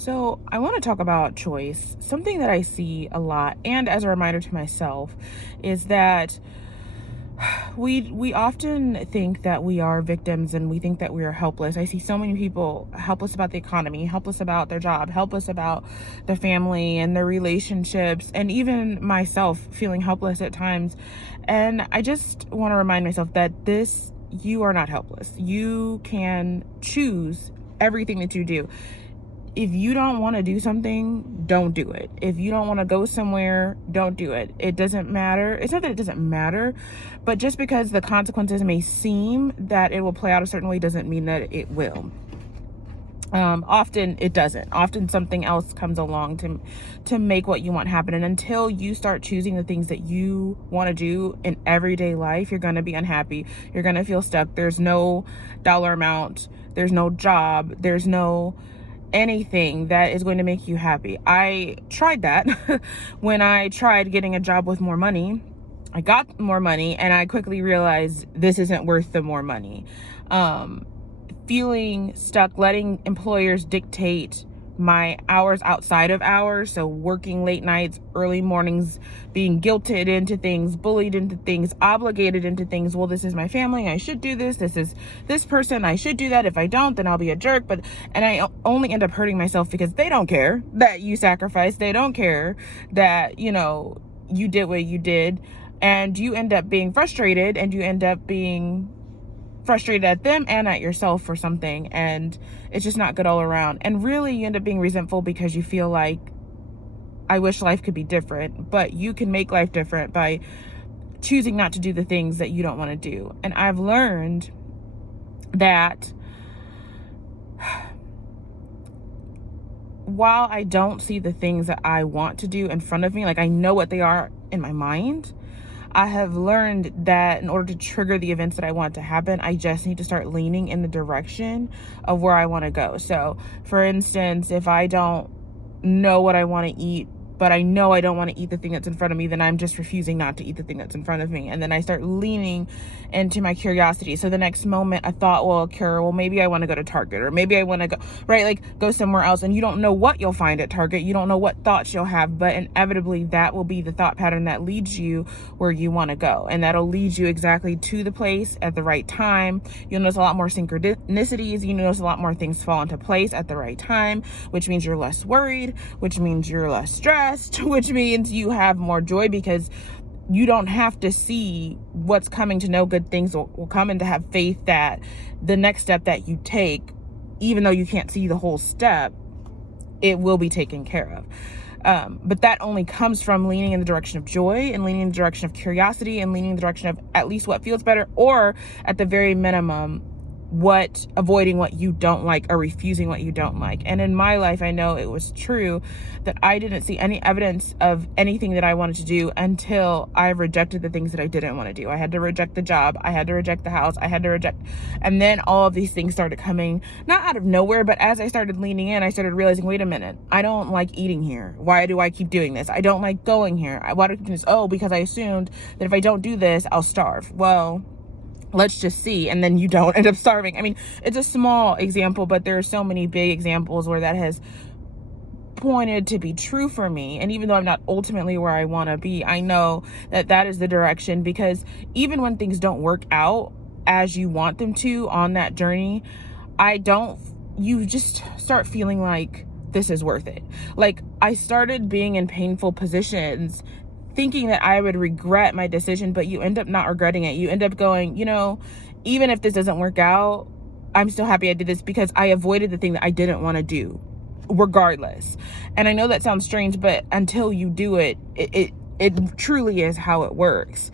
So, I want to talk about choice. Something that I see a lot, and as a reminder to myself, is that we often think that we are victims and we think that we are helpless. I see so many people helpless about the economy, helpless about their job, helpless about their family and their relationships, and even myself feeling helpless at times. And I just want to remind myself that you are not helpless. You can choose everything that you do. If you don't want to do something, don't do it. If you don't want to go somewhere, don't do it. It doesn't matter. It's not that it doesn't matter, but just because the consequences may seem that it will play out a certain way doesn't mean that it will. Often it doesn't. Often something else comes along to make what you want happen. And until you start choosing the things that you want to do in everyday life, you're going to be unhappy. You're going to feel stuck. There's no dollar amount. There's no job. There's no anything that is going to make you happy. I tried that when I tried getting a job with more money. I got more money and I quickly realized this isn't worth the more money. Feeling stuck, letting employers dictate my hours outside of hours, so working late nights, early mornings, being guilted into things, bullied into things, obligated into things. Well, this is my family, I should do this. This is this person, I should do that. If I don't, then I'll be a jerk. And I only end up hurting myself because they don't care that you sacrificed. They don't care that, you did what you did. And you end up being frustrated, and you end up being frustrated at them and at yourself for something, and it's just not good all around. And really you end up being resentful because you feel like, I wish life could be different. But you can make life different by choosing not to do the things that you don't want to do. And I've learned that while I don't see the things that I want to do in front of me, like I know what they are in my mind, I have learned that in order to trigger the events that I want to happen, I just need to start leaning in the direction of where I want to go. So, for instance, if I don't know what I want to eat, but I know I don't want to eat the thing that's in front of me, then I'm just refusing not to eat the thing that's in front of me. And then I start leaning into my curiosity. So the next moment a thought will occur, well, maybe I want to go to Target, or maybe I want to go, right? Like go somewhere else. And you don't know what you'll find at Target. You don't know what thoughts you'll have, but inevitably that will be the thought pattern that leads you where you want to go. And that'll lead you exactly to the place at the right time. You'll notice a lot more synchronicities. You notice a lot more things fall into place at the right time, which means you're less worried, which means you're less stressed, which means you have more joy because you don't have to see what's coming to know good things will come, and to have faith that the next step that you take, even though you can't see the whole step, it will be taken care of. But that only comes from leaning in the direction of joy, and leaning in the direction of curiosity, and leaning in the direction of at least what feels better, or at the very minimum, avoiding what you don't like, or refusing what you don't like. And in my life, I know it was true that I didn't see any evidence of anything that I wanted to do until I rejected the things that I didn't want to do. I had to reject the job. I had to reject the house. And then all of these things started coming, not out of nowhere, but as I started leaning in, I started realizing, wait a minute, I don't like eating here. Why do I keep doing this? I don't like going here. Why do I keep doing this? Oh, because I assumed that if I don't do this, I'll starve. Well, let's just see. And then you don't end up starving. I mean, it's a small example, but there are so many big examples where that has pointed to be true for me. And even though I'm not ultimately where I want to be, I know that that is the direction, because even when things don't work out as you want them to on that journey, you just start feeling like this is worth it. Like I started being in painful positions thinking that I would regret my decision, but you end up not regretting it. You end up going, even if this doesn't work out, I'm still happy I did this because I avoided the thing that I didn't want to do regardless. And I know that sounds strange, but until you do it, it truly is how it works.